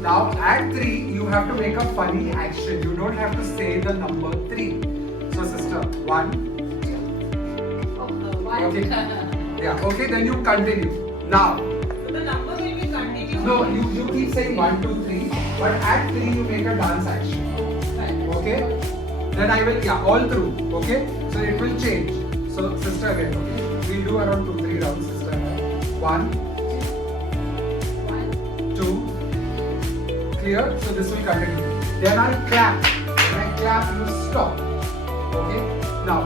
Now at 3, you have to make a funny action. You don't have to say the number 3. So sister, 1. Okay. Yeah, okay, then you continue. Now. So the number will be continued. No, you keep saying 1, 2, 3. But at 3, you make a dance action. Okay? Then I will, yeah, all through. Okay? So it will change. So sister again, okay? We'll do around 2, 3 rounds, sister. 1, 2. Clear? So this will continue. Then I'll clap. When I clap, you stop. Okay? Now.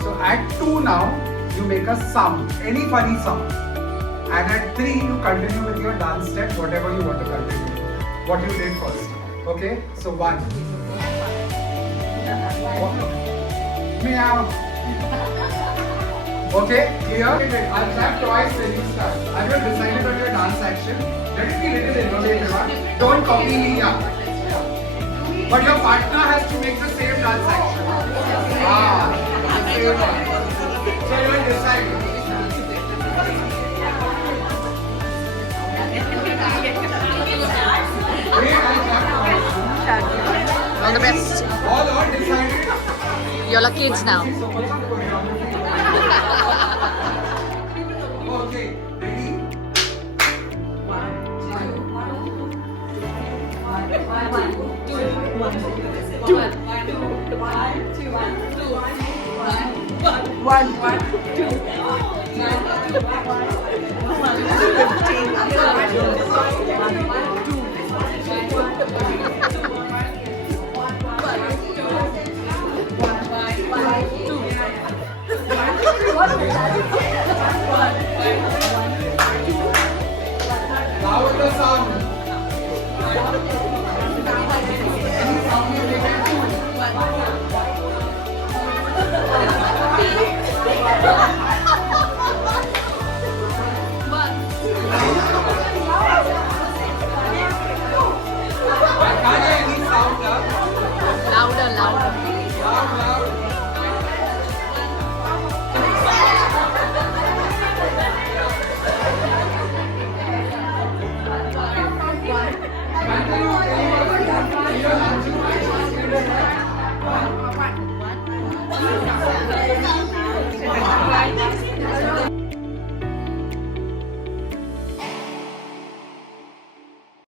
So at 2 now, you make a sound. Any funny sound. And at 3, you continue with your dance step, whatever you want to continue. What you did first. Okay? So 1. Meow. Okay? Clear? I'll clap twice when you start. Have you decided on your dance action? Let it be little innovative. Huh? Don't copy me. Yeah. But your partner has to make the same dance action. Ah, the same one. So you will decide. All the best. All decided. You're all kids now. So much